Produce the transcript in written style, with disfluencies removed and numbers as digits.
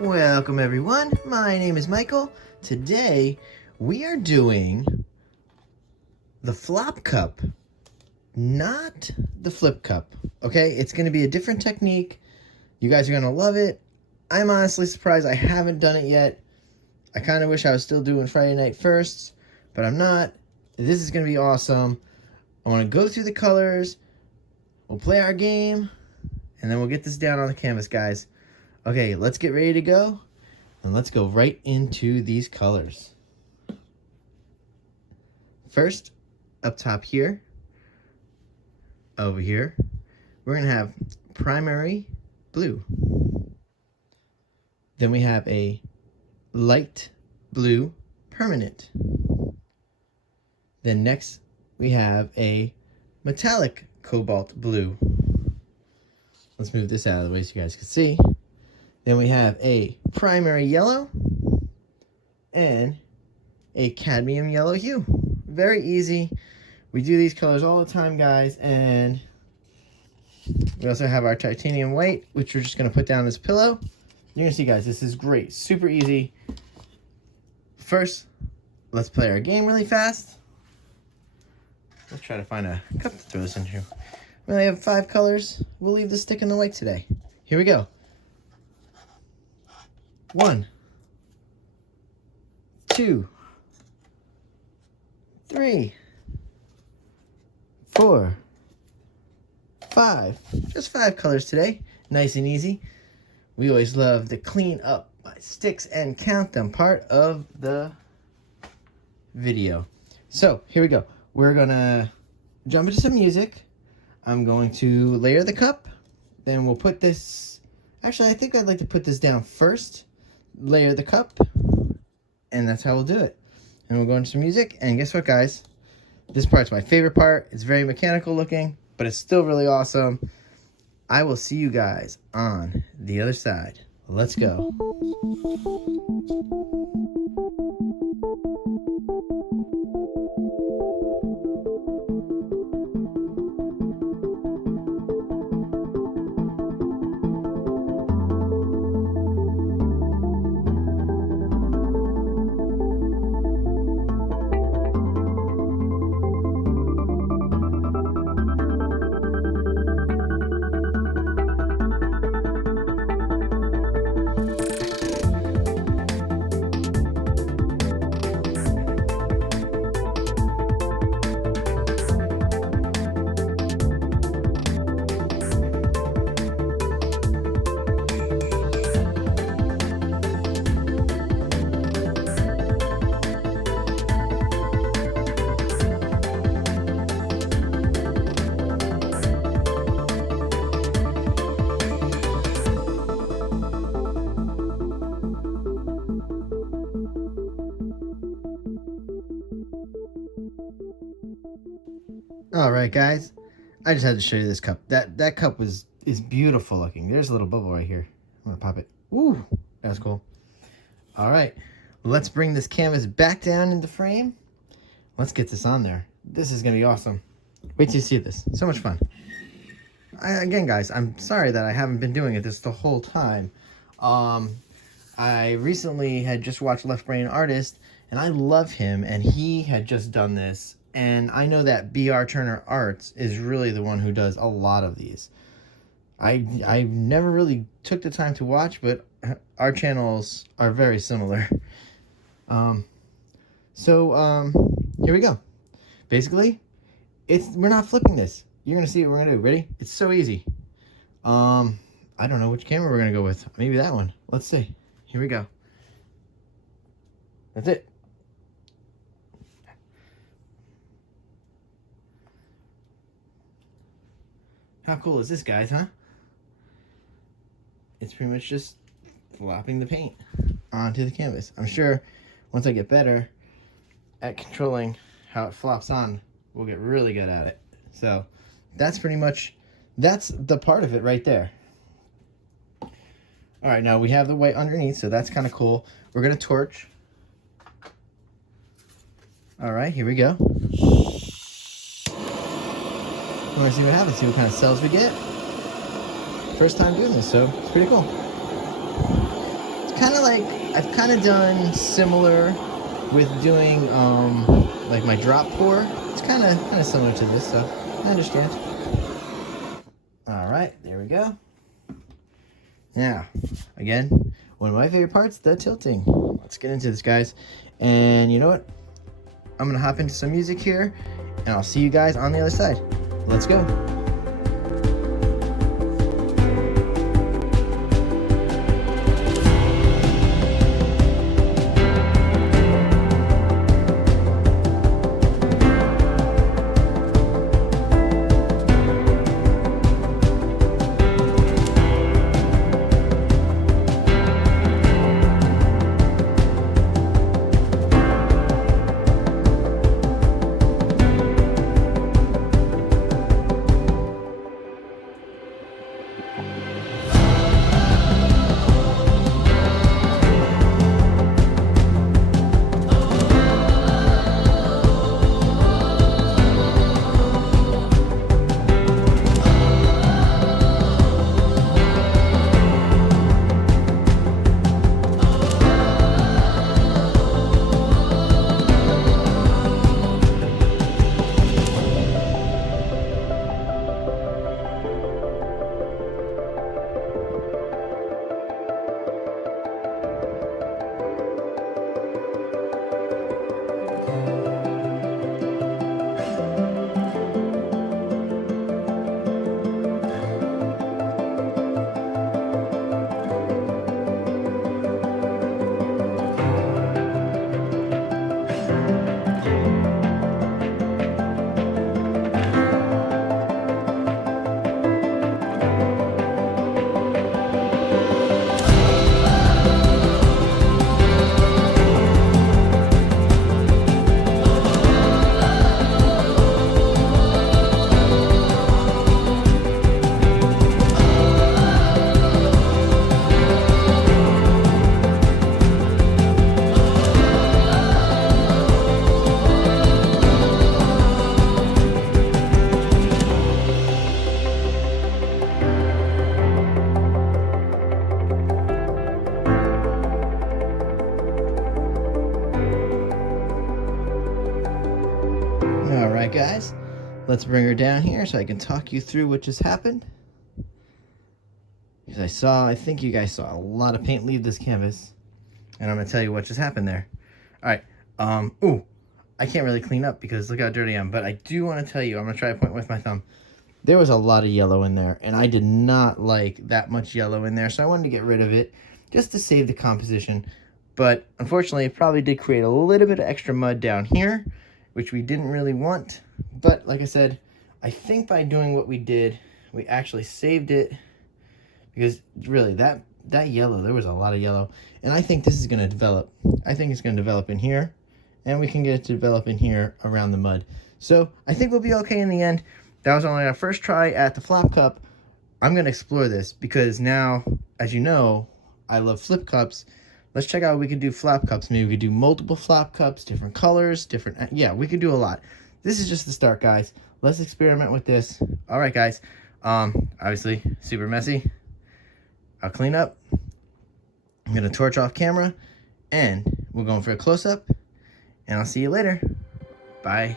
Welcome everyone, my name is Michael. Today we are doing the flop cup, not the flip cup, okay? It's gonna be a different technique. You guys are gonna love it. I'm honestly surprised I haven't done it yet. I kind of wish I was still doing Friday night firsts, but I'm not. This is gonna be awesome. I wanna go through the colors, we'll play our game, and then we'll get this down on the canvas, guys. Okay, let's get ready to go, and let's go right into these colors. First, up top here, over here, we're gonna have primary blue. Then we have a light blue permanent. Then next, we have a metallic cobalt blue. Let's move this out of the way so you guys can see. Then we have a primary yellow and a cadmium yellow hue. Very easy. We do these colors all the time, guys. And we also have our titanium white, which we're just going to put down this pillow. You're going to see, guys, this is great. Super easy. First, let's play our game really fast. Let's try to find a cup to throw this into. We only have 5 colors. We'll leave the stick in the white today. Here we go. 1, 2, 3, 4, 5. Just 5 colors today. Nice and easy. We always love the clean up my sticks and count them part of the video. So here we go. We're gonna jump into some music. I'm going to layer the cup. Then we'll put this. Actually, I think I'd like to put this down first. Layer the cup, and that's how we'll do it. And we'll go into some music, and guess what, guys? This part's my favorite part. It's very mechanical looking, but it's still really awesome. I will see you guys on the other side. Let's go. All right, guys, I just had to show you this cup. That cup is beautiful looking. There's a little bubble right here. I'm gonna pop it. Ooh, that's cool. All right, let's bring this canvas back down into frame. Let's get this on there. This is gonna be awesome. Wait till you see this. So much fun. Again, guys, I'm sorry that I haven't been doing it this the whole time. I recently had just watched Left Brain Artist, and I love him, and he had just done this. And I know that B.R. Turner Arts is really the one who does a lot of these. I never really took the time to watch, but our channels are very similar. Here we go. Basically, we're not flipping this. You're gonna see what we're gonna do. Ready? It's so easy. I don't know which camera we're gonna go with. Maybe that one. Let's see. Here we go. That's it. How cool is this, guys, huh? It's pretty much just flopping the paint onto the canvas. I'm sure once I get better at controlling how it flops on, we'll get really good at it. So that's pretty much, that's the part of it right there. All right, now we have the white underneath, so that's kind of cool. We're gonna torch. All right, here we go. We're gonna see what happens, see what kind of cells we get. First time doing this, so it's pretty cool. Let's I've kind of done similar with doing like my drop pour. It's kind of similar to this, so I understand. All right, there we go. Now, again, one of my favorite parts, the tilting. Let's get into this, guys. And you know what? I'm gonna hop into some music here, and I'll see you guys on the other side. Let's go. All right, guys, let's bring her down here so I can talk you through what just happened. Because I think you guys saw a lot of paint leave this canvas, and I'm gonna tell you what just happened there. All right, ooh, I can't really clean up because look how dirty I am, but I do want to tell you, I'm gonna try to point with my thumb. There was a lot of yellow in there, and I did not like that much yellow in there, so I wanted to get rid of it just to save the composition. But unfortunately, it probably did create a little bit of extra mud down here, which we didn't really want. But like I said, I think by doing what we did, we actually saved it, because really that yellow, there was a lot of yellow, and I think this is going to develop. I think it's going to develop in here, and we can get it to develop in here around the mud. So I think we'll be okay in the end. That was only our first try at the flap cup. I'm going to explore this because now, as you know, I love flip cups. Let's check out what we could do flap cups. Maybe we could do multiple flap cups, different colors, different, yeah, we could do a lot. This is just the start, guys. Let's experiment with this. All right, guys. Obviously, super messy. I'll clean up. I'm going to torch off camera, and we're going for a close-up, and I'll see you later. Bye.